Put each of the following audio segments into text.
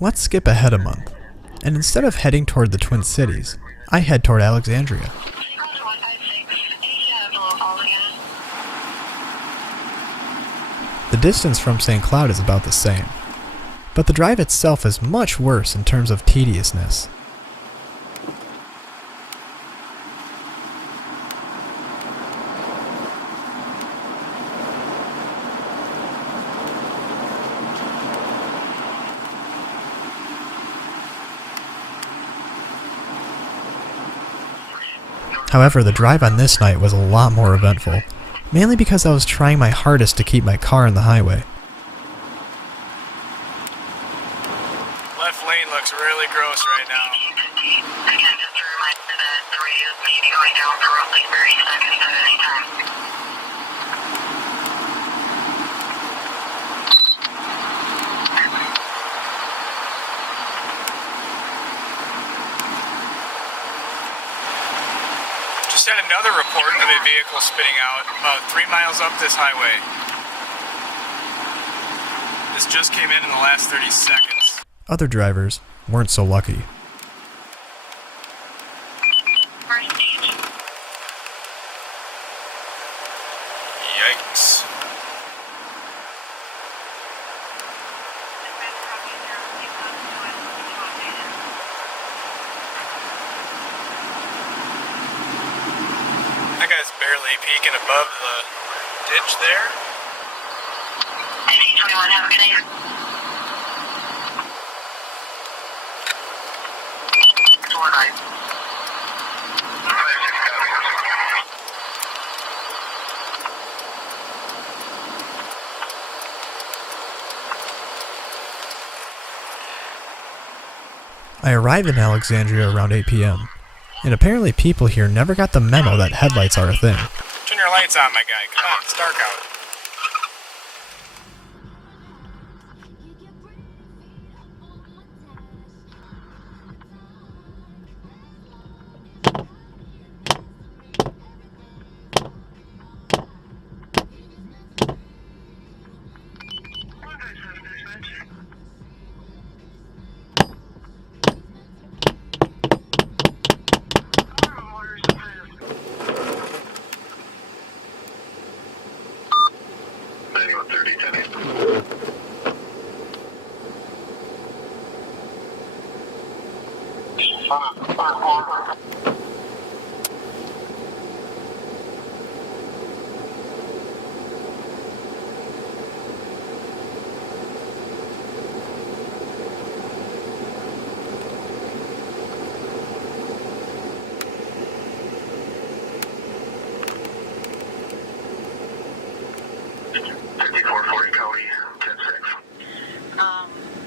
Let's skip ahead a month, and instead of heading toward the Twin Cities, I head toward Alexandria. The distance from St. Cloud is about the same, but the drive itself is much worse in terms of tediousness. However, the drive on this night was a lot more eventful, mainly because I was trying my hardest to keep my car on the highway. Left lane looks really gross right now. Again, just a reminder that the radius may be going down for roughly 30 seconds at any time. Just had another report of a vehicle spinning out about 3 miles up this highway. This just came in the last 30 seconds. Other drivers weren't so lucky. Yikes. That guy's barely peeking above the ditch there. 21, have a good day. I arrived in Alexandria around 8 p.m., and apparently people here never got the memo that headlights are a thing. Turn your lights on, my guy. Come on, it's dark out.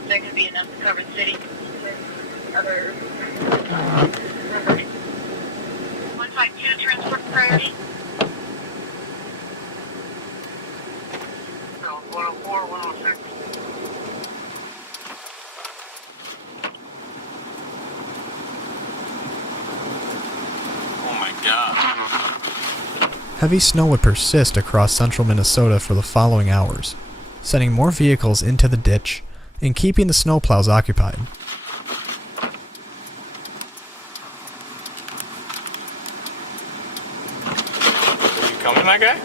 There could be enough to cover the city. Other 152 transport priority. No, 104, 106. Oh my god. Heavy snow would persist across central Minnesota for the following hours, sending more vehicles into the ditch and keeping the snowplows occupied. Are you coming, my guy?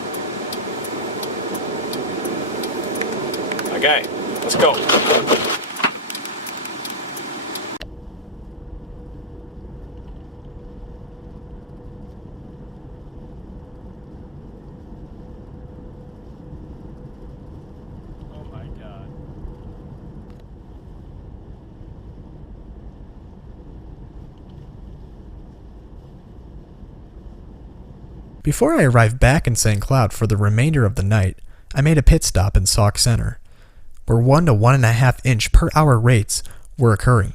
My guy, let's go. Before I arrived back in St. Cloud for the remainder of the night, I made a pit stop in Sauk Center, where 1 to 1.5 inch per hour rates were occurring.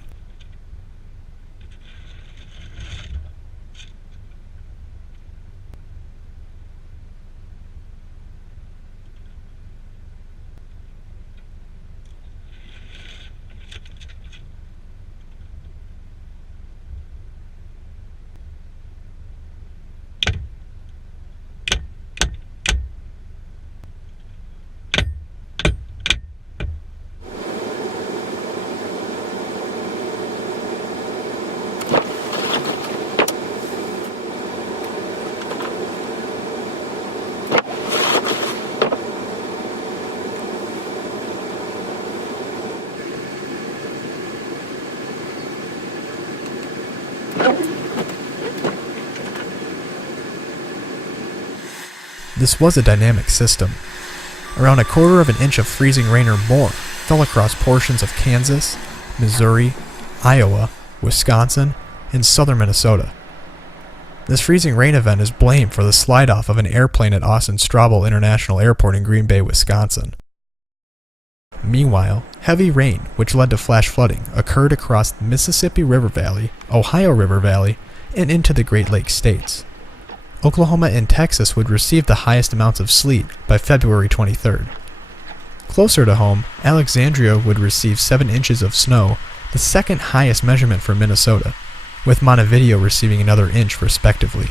This was a dynamic system. Around a quarter of an inch of freezing rain or more fell across portions of Kansas, Missouri, Iowa, Wisconsin, and southern Minnesota. This freezing rain event is blamed for the slide-off of an airplane at Austin Straubel International Airport in Green Bay, Wisconsin. Meanwhile, heavy rain, which led to flash flooding, occurred across the Mississippi River Valley, Ohio River Valley, and into the Great Lakes states. Oklahoma and Texas would receive the highest amounts of sleet by February 23rd. Closer to home, Alexandria would receive 7 inches of snow, the second highest measurement for Minnesota, with Montevideo receiving another inch respectively.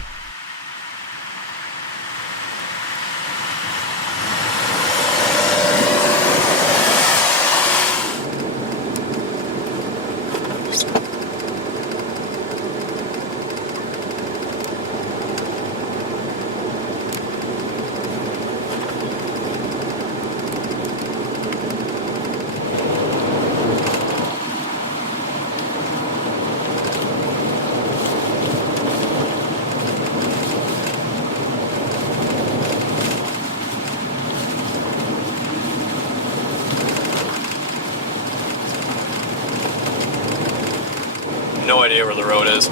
No idea where the road is.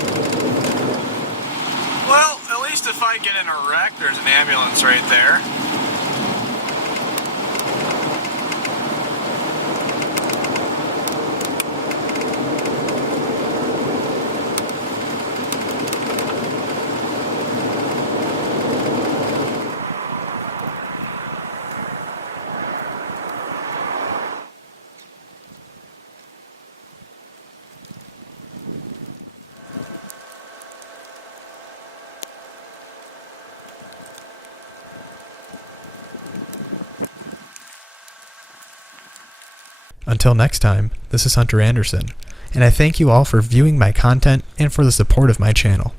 Well, at least if I get in a wreck, there's an ambulance right there. Until next time, this is Hunter Anderson, and I thank you all for viewing my content and for the support of my channel.